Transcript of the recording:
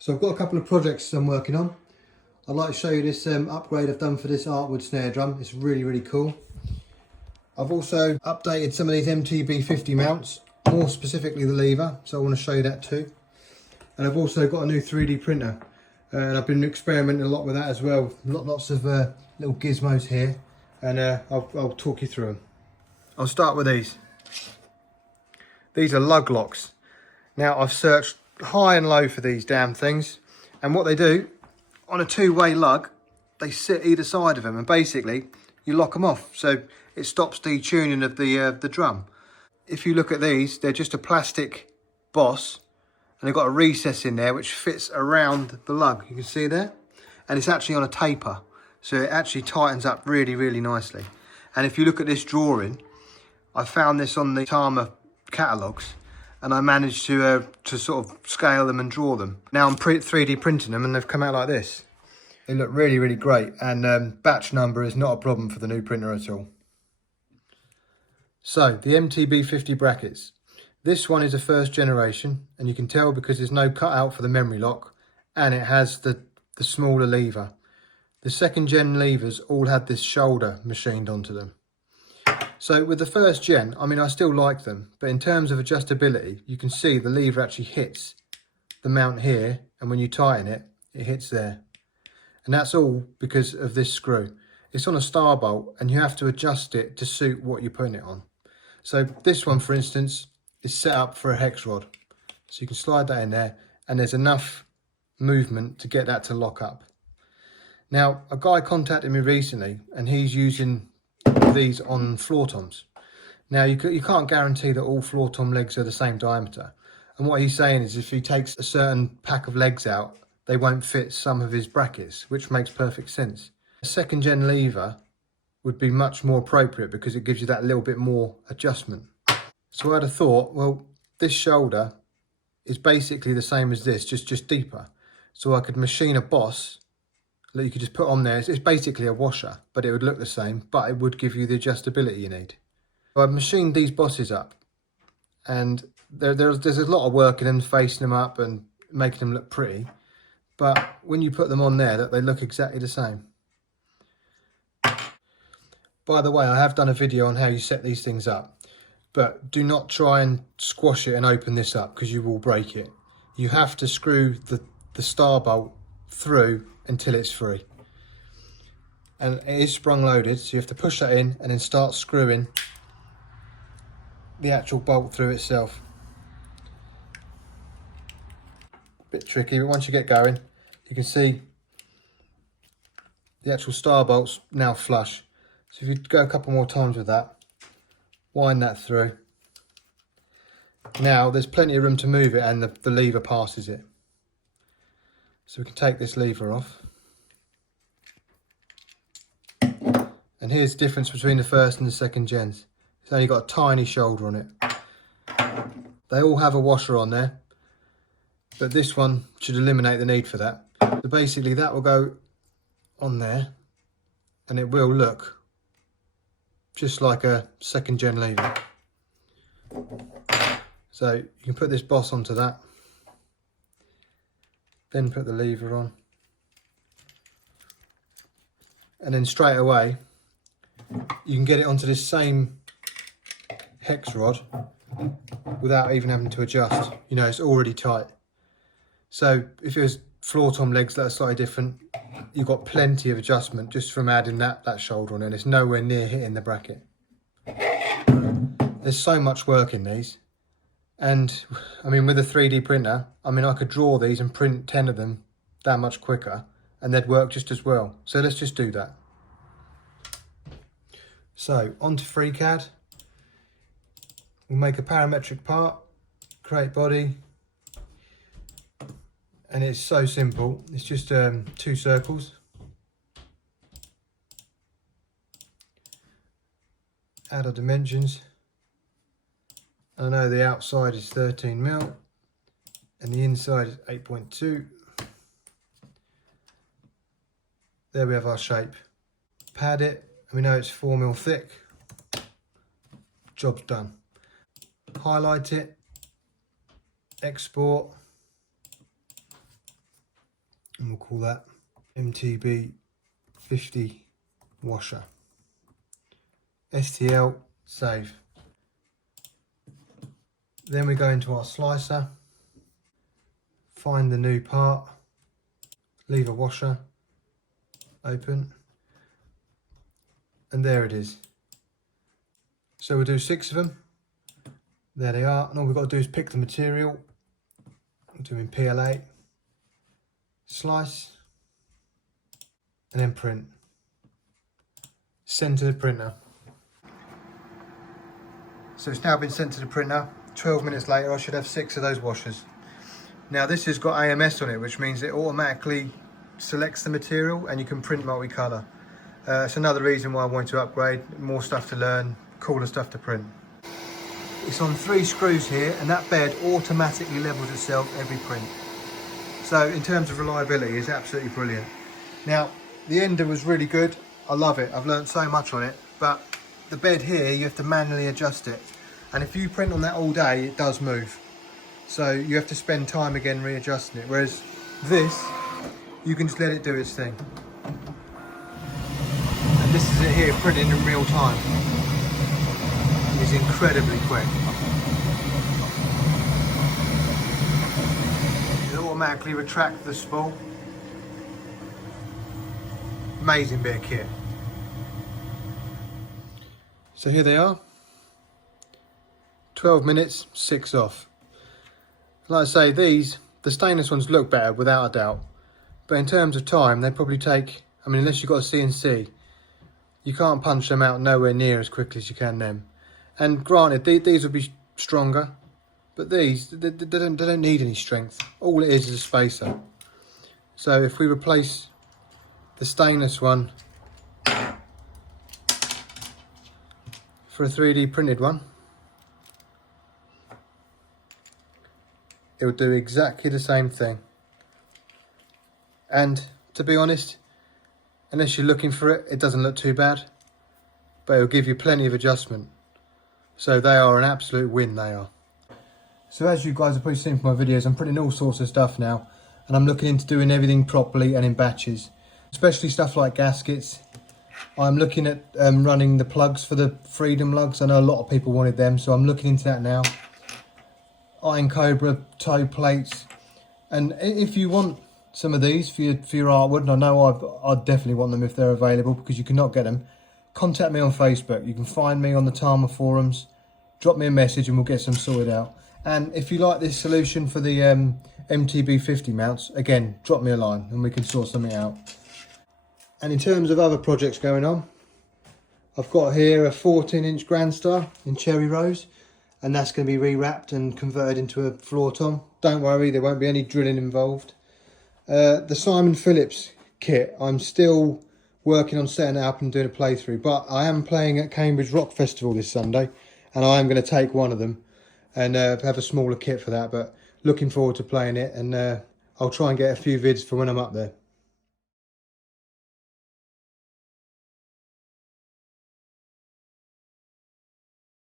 So I've got a couple of projects I'm working on. I'd like to show you this upgrade I've done for this Artwood snare drum. It's really cool. I've also updated some of these MTB50 mounts, more specifically the lever, so I want to show you that too. And I've also got a new 3D printer, and I've been experimenting a lot with that as well. Lots of little gizmos here, and I'll talk you through them. I'll start with these. These are lug locks. Now I've searched high and low for these damn things, and what they do, on a two-way lug, they sit either side of them, and basically you lock them off, so it stops detuning of the drum. If you look at these, they're just a plastic boss, and they've got a recess in there which fits around the lug. You can see there, and it's actually on a taper, so it actually tightens up really nicely. And if you look at this drawing, I found this on the Tama catalogues, and I managed to sort of scale them and draw them. Now I'm 3D printing them, and they've come out like this. They look really great, and batch number is not a problem for the new printer at all. So the MTB50 brackets. This one is a first generation, and you can tell because there's no cutout for the memory lock, and it has the smaller lever. The second gen levers all had this shoulder machined onto them. So with the first gen, I mean, I still like them, but in terms of adjustability, you can see the lever actually hits the mount here, and when you tighten it, it hits there. And that's all because of this screw. It's on a star bolt, and you have to adjust it to suit what you're putting it on. So this one, for instance, is set up for a hex rod. So you can slide that in there, and there's enough movement to get that to lock up. Now, a guy contacted me recently, and he's using these on floor toms. Now you can't guarantee that all floor tom legs are the same diameter, and what he's saying is if he takes a certain pack of legs out, they won't fit some of his brackets, which makes perfect sense. A second gen lever would be much more appropriate because it gives you that little bit more adjustment. So I'd have thought, well, this shoulder is basically the same as this, just deeper, so I could machine a boss that you could just put on there. It's basically a washer, but it would look the same, but it would give you the adjustability you need. So I've machined these bosses up, and there's a lot of work in them, facing them up and making them look pretty, but when you put them on there, they look exactly the same. By the way, I have done a video on how you set these things up, but do not try and squash it and open this up because you will break it. You have to screw the star bolt through until it's free, and it is sprung loaded, so you have to push that in and then start screwing the actual bolt through itself. Bit tricky, but once you get going, you can see the actual star bolt's now flush. So if you go a couple more times with that, wind that through. Now there's plenty of room to move it, and the lever passes it. So we can take this lever off. And here's the difference between the first and the second gens. It's only got a tiny shoulder on it. They all have a washer on there, but this one should eliminate the need for that. So basically that will go on there, and it will look just like a second gen lever. So you can put this boss onto that, then put the lever on, and then straight away you can get it onto this same hex rod without even having to adjust. You know, it's already tight. So if it was floor tom legs that are slightly different, you've got plenty of adjustment just from adding that shoulder on, and it's nowhere near hitting the bracket. There's so much work in these, and I mean, with a 3D printer, I mean, I could draw these and print 10 of them that much quicker, and they'd work just as well. So let's just do that. So onto FreeCAD, we'll make a parametric part, create body, and it's so simple. It's just 2 circles. Add our dimensions. I know the outside is 13mm and the inside is 8.2. There we have our shape. Pad it, and we know it's 4mm thick. Job's done. Highlight it, export, and we'll call that MTB50 washer. STL, save. Then we go into our slicer, find the new part, lever washer, open, and there it is. So we'll do 6 of them. There they are, and all we've got to do is pick the material. I'm doing PLA, slice, and then print. Send to the printer. So it's now been sent to the printer. 12 minutes later I should have 6 of those washers. Now this has got AMS on it, which means it automatically selects the material and you can print multicolour. It's another reason why I wanted to upgrade. More stuff to learn, cooler stuff to print. It's on 3 screws here, and that bed automatically levels itself every print. So in terms of reliability, it's absolutely brilliant. Now the ender was really good. I love it. I've learned so much on it, but the bed here, you have to manually adjust it. And if you print on that all day, it does move. So you have to spend time again readjusting it. Whereas this, you can just let it do its thing. And this is it here, printing in real time. It's incredibly quick. It automatically retracts the spool. Amazing bit of kit. So here they are. 12 minutes, 6 off. Like I say, the stainless ones look better without a doubt. But in terms of time, they probably take, I mean, unless you've got a CNC, you can't punch them out nowhere near as quickly as you can them. And granted, these will be stronger, but these, they don't need any strength. All it is a spacer. So if we replace the stainless one for a 3D printed one, it will do exactly the same thing. And to be honest, unless you're looking for it, it doesn't look too bad, but it'll give you plenty of adjustment. So they are an absolute win, they are. So as you guys have probably seen from my videos, I'm printing all sorts of stuff now, and I'm looking into doing everything properly and in batches, especially stuff like gaskets. I'm looking at running the plugs for the Freedom lugs. I know a lot of people wanted them, so I'm looking into that now. Iron Cobra toe plates, and if you want some of these for your artwood, and I know I'd definitely want them if they're available, because you cannot get them, contact me on Facebook. You can find me on the Tama forums, drop me a message and we'll get some sorted out. And if you like this solution for the MTB50 mounts, again, drop me a line and we can sort something out. And in terms of other projects going on, I've got here a 14-inch Grand Star in cherry rose, and that's going to be rewrapped and converted into a floor tom. Don't worry, there won't be any drilling involved. The Simon Phillips kit, I'm still working on setting it up and doing a playthrough, but I am playing at Cambridge Rock Festival this Sunday, and I am going to take one of them and have a smaller kit for that, but looking forward to playing it, and I'll try and get a few vids for when I'm up there.